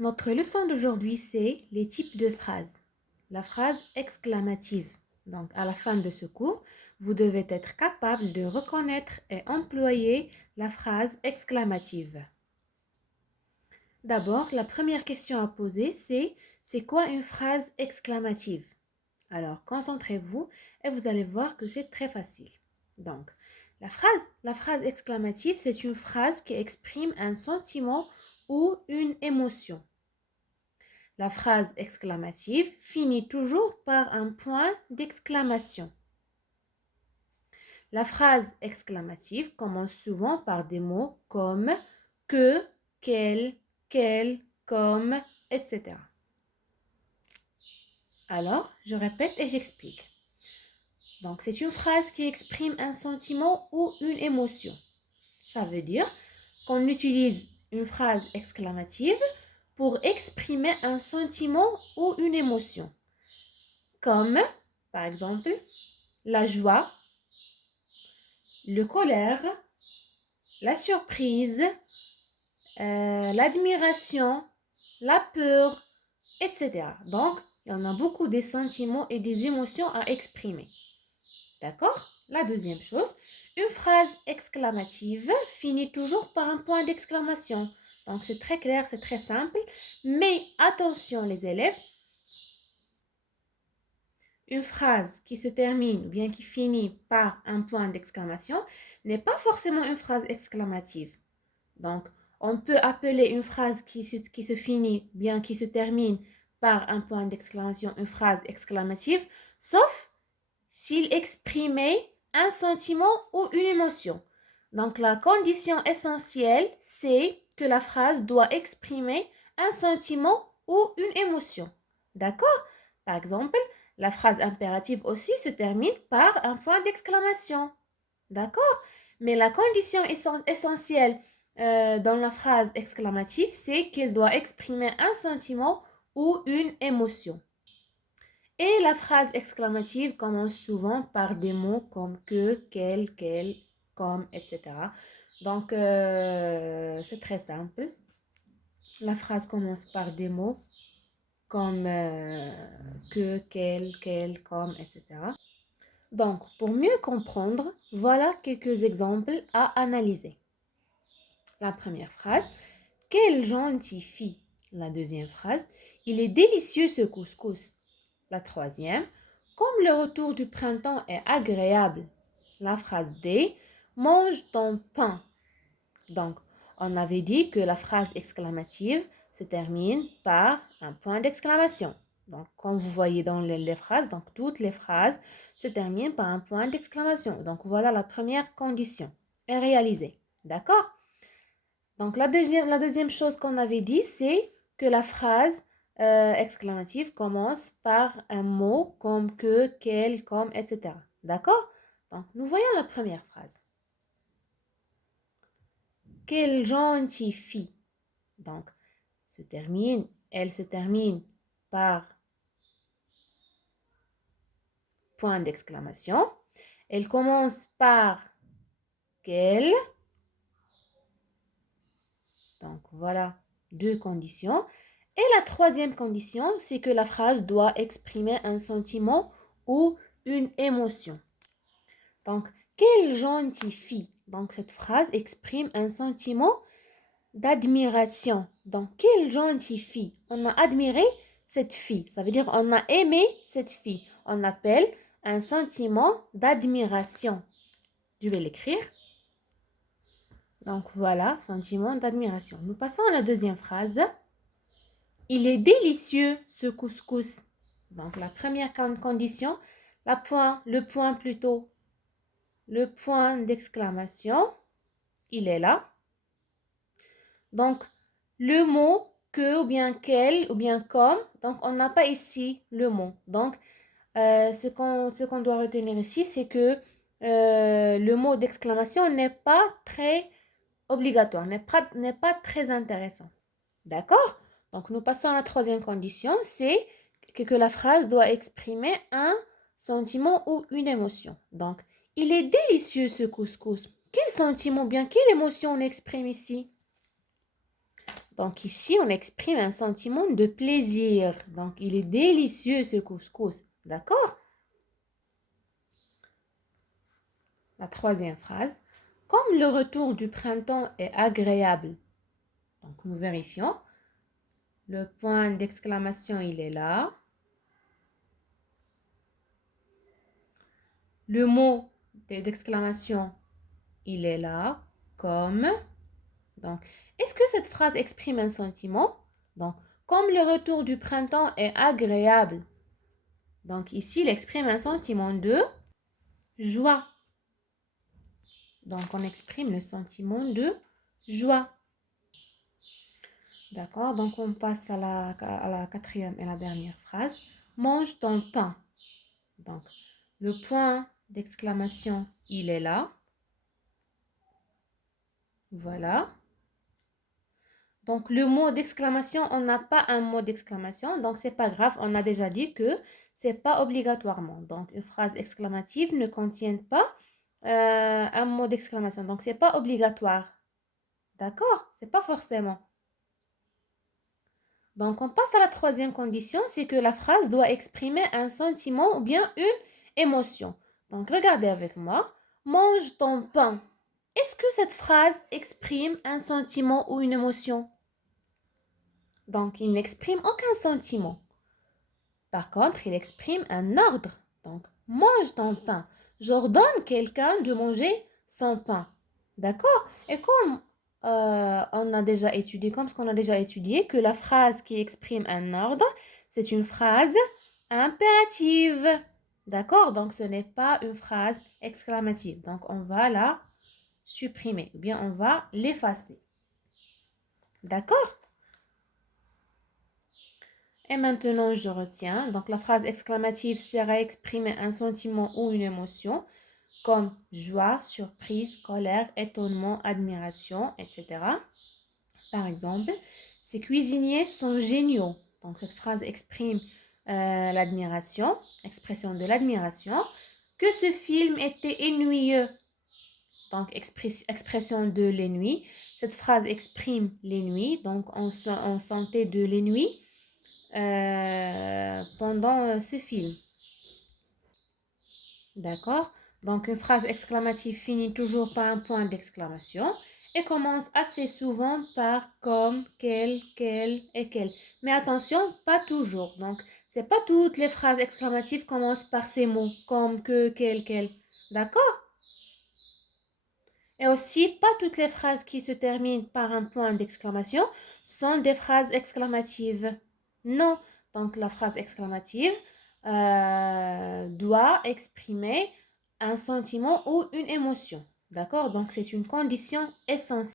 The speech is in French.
Notre leçon d'aujourd'hui, c'est les types de phrases. La phrase exclamative. Donc, à la fin de ce cours, vous devez être capable de reconnaître et employer la phrase exclamative. D'abord, la première question à poser, c'est quoi une phrase exclamative? Alors, concentrez-vous et vous allez voir que c'est très facile. Donc, la phrase exclamative, c'est une phrase qui exprime un sentiment ou une émotion. La phrase exclamative finit toujours par un point d'exclamation. La phrase exclamative commence souvent par des mots comme que, quel, comme, etc. Alors, je répète et j'explique. Donc, c'est une phrase qui exprime un sentiment ou une émotion. Ça veut dire qu'on utilise une phrase exclamative pour exprimer un sentiment ou une émotion. Comme, par exemple, la joie, le colère, la surprise, l'admiration, la peur, etc. Donc, il y en a beaucoup des sentiments et des émotions à exprimer. D'accord? La deuxième chose, une phrase exclamative finit toujours par un point d'exclamation. Donc, c'est très clair, c'est très simple. Mais attention les élèves, une phrase qui se termine ou bien qui finit par un point d'exclamation n'est pas forcément une phrase exclamative. Donc, on peut appeler une phrase qui se finit, bien qui se termine par un point d'exclamation, une phrase exclamative, sauf s'il exprimait un sentiment ou une émotion. Donc, la condition essentielle, c'est que la phrase doit exprimer un sentiment ou une émotion. D'accord? Par exemple, la phrase impérative aussi se termine par un point d'exclamation. D'accord? Mais la condition essentielle dans la phrase exclamative, c'est qu'elle doit exprimer un sentiment ou une émotion. Et la phrase exclamative commence souvent par des mots comme que, quel, comme, etc. Donc, c'est très simple. La phrase commence par des mots comme que, quel, comme, etc. Donc, pour mieux comprendre, voilà quelques exemples à analyser. La première phrase, quelle gentille fille. La deuxième phrase, il est délicieux ce couscous. La troisième, comme le retour du printemps est agréable. La phrase D, mange ton pain. Donc, on avait dit que la phrase exclamative se termine par un point d'exclamation. Donc, comme vous voyez dans les phrases, donc toutes les phrases se terminent par un point d'exclamation. Donc, voilà la première condition est réalisée. D'accord? Donc, la deuxième chose qu'on avait dit, c'est que la phrase exclamative commence par un mot comme que, quel, comme, etc. D'accord? Donc, nous voyons la première phrase. Quelle gentille fille. Donc, elle se termine par point d'exclamation. Elle commence par quelle. Donc, voilà deux conditions. Et la troisième condition, c'est que la phrase doit exprimer un sentiment ou une émotion. Donc, quelle gentille fille. Donc, cette phrase exprime un sentiment d'admiration. Donc, quelle gentille fille. On a admiré cette fille. Ça veut dire on a aimé cette fille. On appelle un sentiment d'admiration. Je vais l'écrire. Donc, voilà, sentiment d'admiration. Nous passons à la deuxième phrase. Il est délicieux ce couscous. Donc, la première condition, le point d'exclamation, il est là. Donc, le mot que ou bien quel ou bien comme, donc on n'a pas ici le mot. Donc, ce qu'on doit retenir ici, c'est que le mot d'exclamation n'est pas très obligatoire, n'est pas très intéressant. D'accord? Donc, nous passons à la troisième condition, c'est que la phrase doit exprimer un sentiment ou une émotion. Donc, il est délicieux ce couscous. Quel sentiment, bien quelle émotion on exprime ici? Donc ici, on exprime un sentiment de plaisir. Donc il est délicieux ce couscous. D'accord? La troisième phrase. Comme le retour du printemps est agréable. Donc nous vérifions. Le point d'exclamation, il est là. Le mot d'exclamation, il est là. Comme. Donc, est-ce que cette phrase exprime un sentiment? Donc, comme le retour du printemps est agréable. Donc, ici, il exprime un sentiment de joie. Donc, on exprime le sentiment de joie. D'accord? Donc, on passe à la quatrième et la dernière phrase. Mange ton pain. Donc, le point d'exclamation, il est là. Voilà. Donc, le mot d'exclamation, on n'a pas un mot d'exclamation. Donc, c'est pas grave. On a déjà dit que c'est pas obligatoirement. Donc, une phrase exclamative ne contient pas un mot d'exclamation. Donc, c'est pas obligatoire. D'accord? C'est pas forcément. Donc, on passe à la troisième condition. C'est que la phrase doit exprimer un sentiment ou bien une émotion. Donc, regardez avec moi. Mange ton pain. Est-ce que cette phrase exprime un sentiment ou une émotion? Donc, il n'exprime aucun sentiment. Par contre, il exprime un ordre. Donc, mange ton pain. J'ordonne quelqu'un de manger son pain. D'accord? Et comme on a déjà étudié, comme ce qu'on a déjà étudié, que la phrase qui exprime un ordre, c'est une phrase impérative. D'accord? Donc, ce n'est pas une phrase exclamative. Donc, on va la supprimer. Ou bien, on va l'effacer. D'accord? Et maintenant, je retiens. Donc, la phrase exclamative sert à exprimer un sentiment ou une émotion, comme joie, surprise, colère, étonnement, admiration, etc. Par exemple, ces cuisiniers sont géniaux. Donc, cette phrase exprime l'admiration, expression de l'admiration. Que ce film était ennuyeux. Donc, expression de l'ennui. Cette phrase exprime l'ennui. Donc, on sentait de l'ennui pendant ce film. D'accord? Donc, une phrase exclamative finit toujours par un point d'exclamation et commence assez souvent par comme, quel et quel. Mais attention, pas toujours. Donc, c'est pas toutes les phrases exclamatives commencent par ces mots, comme, que, quel. D'accord? Et aussi, pas toutes les phrases qui se terminent par un point d'exclamation sont des phrases exclamatives. Non. Donc, la phrase exclamative doit exprimer un sentiment ou une émotion. D'accord? Donc, c'est une condition essentielle.